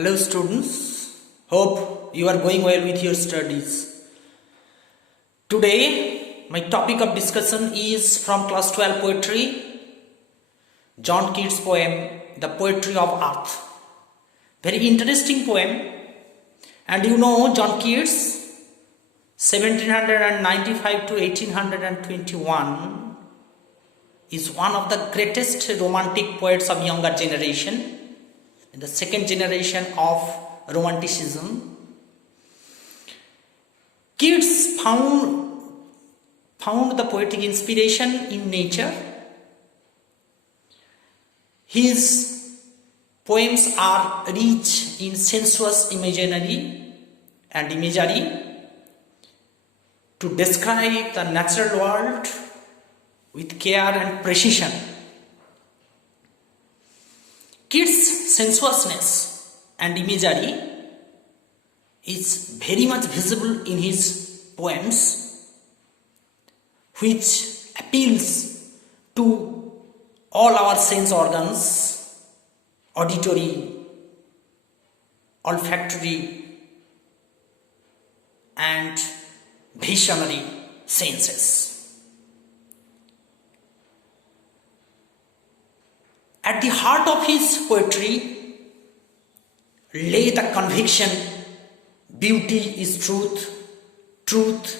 Hello students, hope you are going well with your studies. Today my topic of discussion is from class 12 poetry, John Keats poem The Poetry of Earth. Very interesting poem, and you know John Keats 1795 to 1821 is one of the greatest romantic poets of younger generation, in the second generation of Romanticism. Keats found the poetic inspiration in nature. His poems are rich in sensuous imagery to describe the natural world with care and precision. Keats' sensuousness and imagery is very much visible in his poems, which appeals to all our sense organs, auditory, olfactory, and visionary senses. At the heart of his poetry lay the conviction: beauty is truth, truth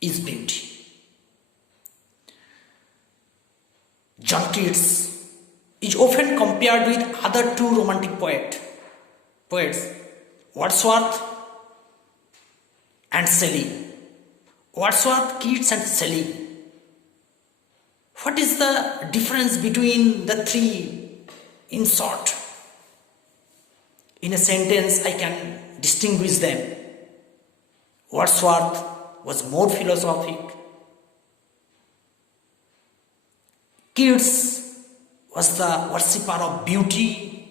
is beauty. John Keats is often compared with other two romantic poets, Wordsworth and Shelley. Wordsworth, Keats and Shelley. What is the difference between the three? In short, in a sentence I can distinguish them. Wordsworth was more philosophic. Keats was the worshipper of beauty,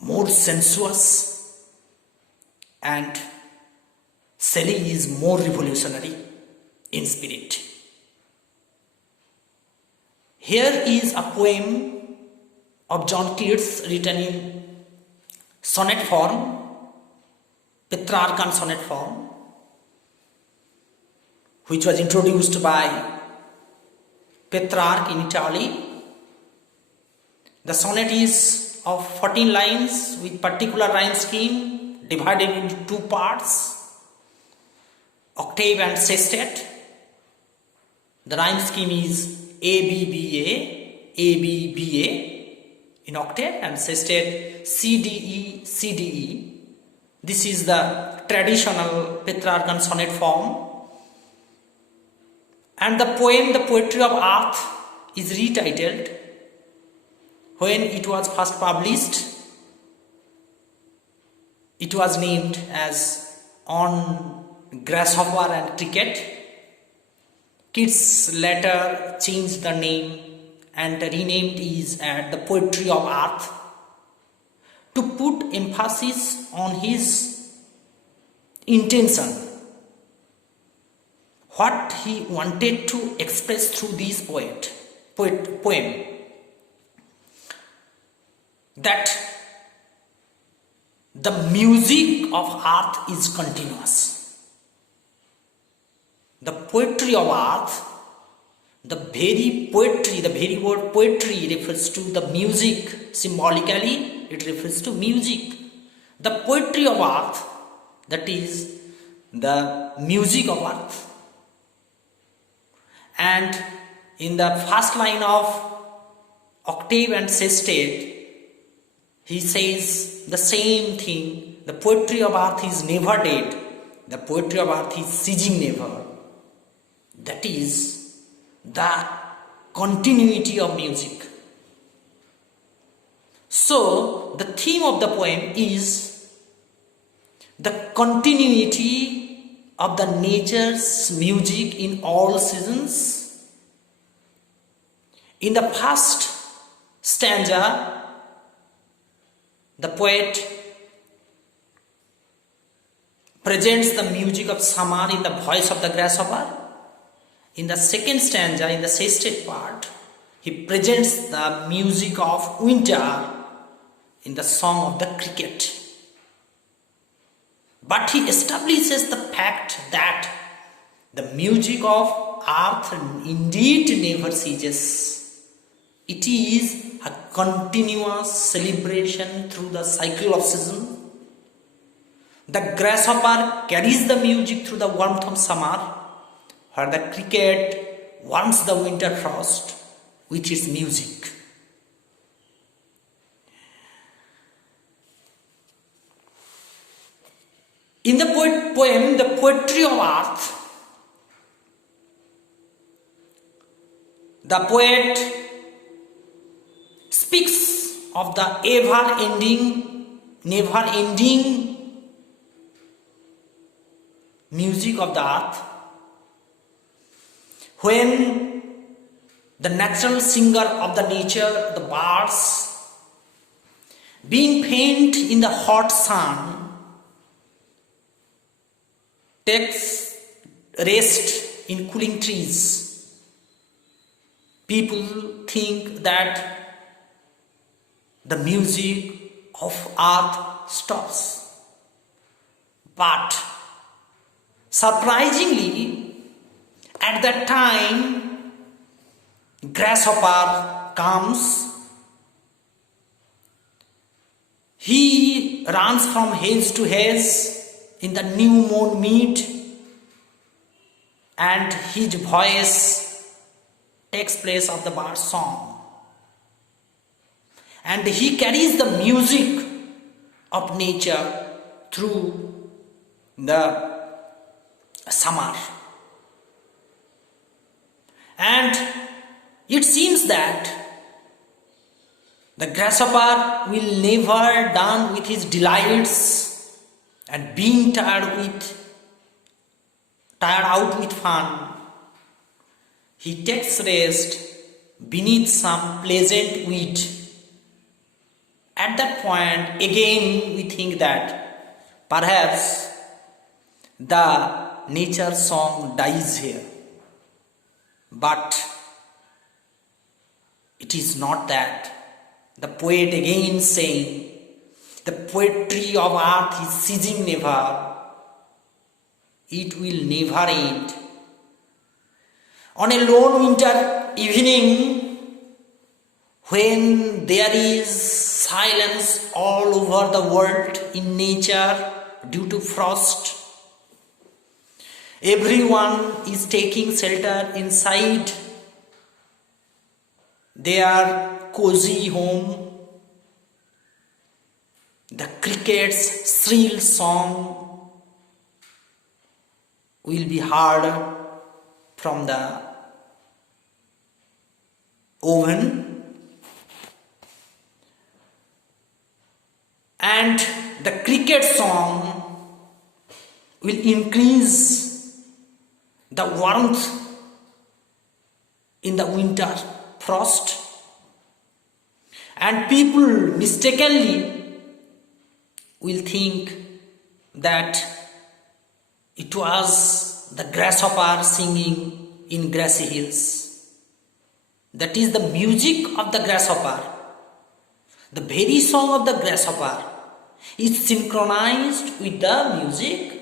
more sensuous, and Shelley is more revolutionary in spirit. Here is a poem of John Keats written in sonnet form, Petrarchan sonnet form, which was introduced by Petrarch in Italy. The sonnet is of 14 lines with particular rhyme scheme divided into two parts, octave and sestet. The rhyme scheme is ABBA in octave, and sestet CDE. This is the traditional Petrarchan sonnet form. And the poem The Poetry of Earth is retitled. When it was first published, it was named as On Grasshopper and Cricket. Keats later changed the name and renamed it as The Poetry of Earth to put emphasis on his intention, what he wanted to express through this poem, that the music of earth is continuous. The poetry of earth, the very word poetry refers to the music. Symbolically, it refers to music. The poetry of earth, that is the music of earth. And in the first line of octave and sestet, he says the same thing. The poetry of earth is never dead. The poetry of earth is ceasing never. That is the continuity of music. So, the theme of the poem is the continuity of the nature's music in all seasons. In the first stanza, the poet presents the music of summer in the voice of the grasshopper. In the second stanza, in the sestet part, he presents the music of winter in the song of the cricket. But he establishes the fact that the music of earth indeed never ceases. It is a continuous celebration through the cycle of season. The grasshopper carries the music through the warmth of summer, where the cricket warms the winter frost with its music. In the poem, The Poetry of Earth, the poet speaks of the never-ending music of the earth, when the natural singer of the nature, the birds, being faint in the hot sun, takes rest in cooling trees. People think that the music of earth stops. But surprisingly, at that time, grasshopper comes. He runs from hedge to hedge in the new moon mead, and his voice takes place of the bird song, and he carries the music of nature through the summer. And it seems that the grasshopper will never done with his delights and being tired out with fun. He takes rest beneath some pleasant weed. At that point, again we think that perhaps the nature song dies here. But it is not that. The poet again saying, the poetry of earth is ceasing never. It will never end. On a lone winter evening, when there is silence all over the world in nature due to frost, everyone is taking shelter inside their cozy home. The cricket's shrill song will be heard from the oven, and the cricket song will increase the warmth in the winter frost, and people mistakenly will think that it was the grasshopper singing in grassy hills. That is the music of the grasshopper. The very song of the grasshopper is synchronized with the music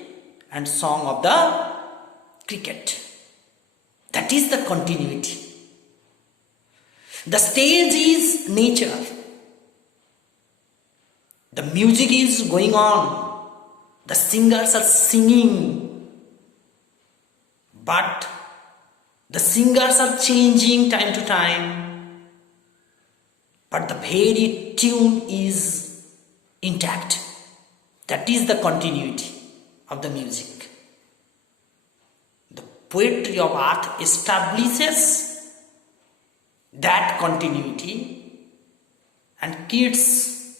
and song of the cricket. That is the continuity. The stage is nature. The music is going on. The singers are singing. But the singers are changing time to time. But the very tune is intact. That is the continuity of the music. The poetry of earth establishes that continuity, and Keats,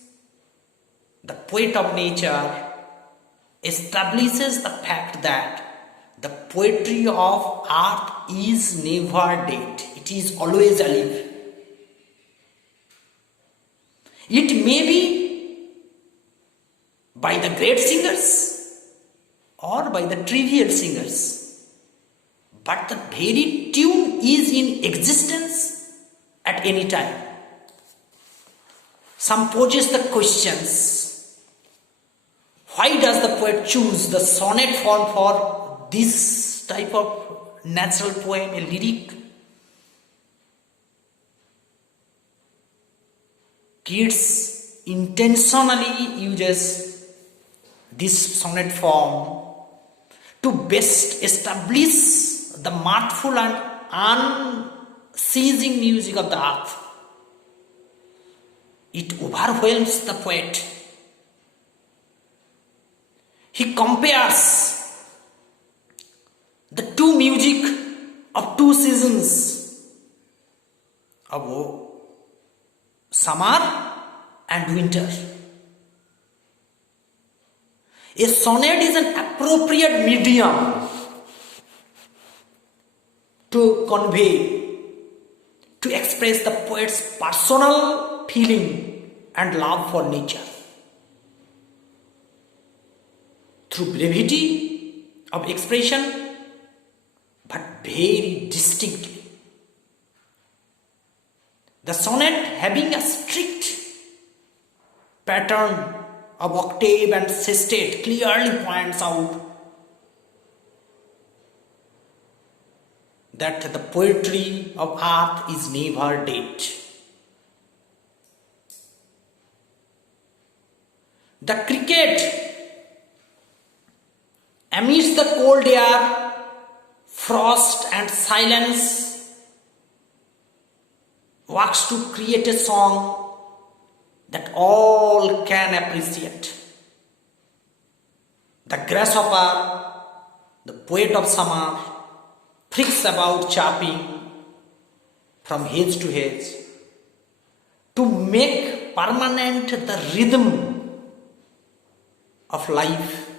the poet of nature, establishes the fact that the poetry of earth is never dead. It is always alive. It may be by the great singers or by the trivial singers, but the very tune is in existence at any time. Some poses the questions. Why does the poet choose the sonnet form for this type of natural poem, a lyric? Keats intentionally uses this sonnet form to best establish the mirthful and unceasing music of the earth. It overwhelms the poet. He compares the two music of two seasons of summer and winter. A sonnet is an appropriate medium to convey, to express the poet's personal feeling and love for nature through brevity of expression, but very distinctly. The sonnet, having a strict pattern of octave and sestet, clearly points out that the poetry of earth is never dead. The cricket, amidst the cold air, frost and silence, works to create a song that all can appreciate. The grasshopper, the poet of summer, freaks about chirping from hedge to hedge to make permanent the rhythm of life,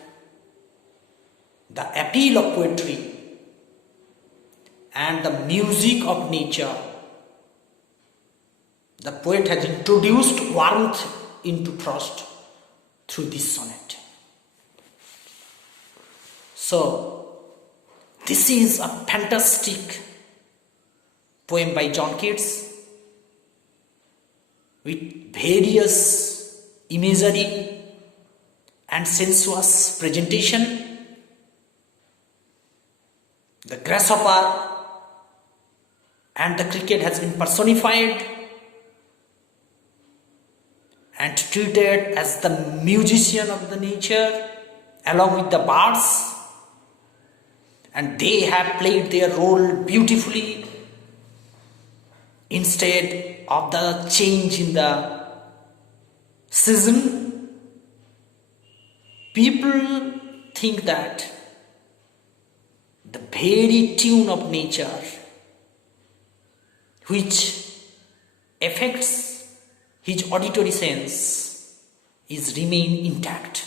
the appeal of poetry and the music of nature. The poet has introduced warmth into frost through this sonnet. So, this is a fantastic poem by John Keats with various imagery and sensuous presentation. The grasshopper and the cricket has been personified and treated as the musician of the nature along with the birds, and they have played their role beautifully. Instead of the change in the season, people think that the very tune of nature which affects his auditory sense is remain intact.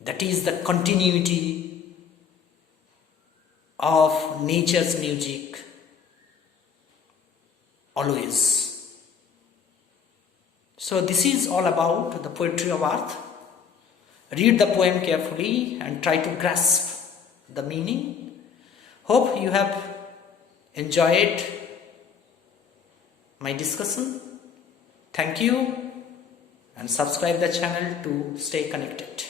That is the continuity of nature's music always. So this is all about the poetry of earth. Read the poem carefully and try to grasp the meaning. Hope you have enjoyed my discussion. Thank you, and subscribe the channel to stay connected.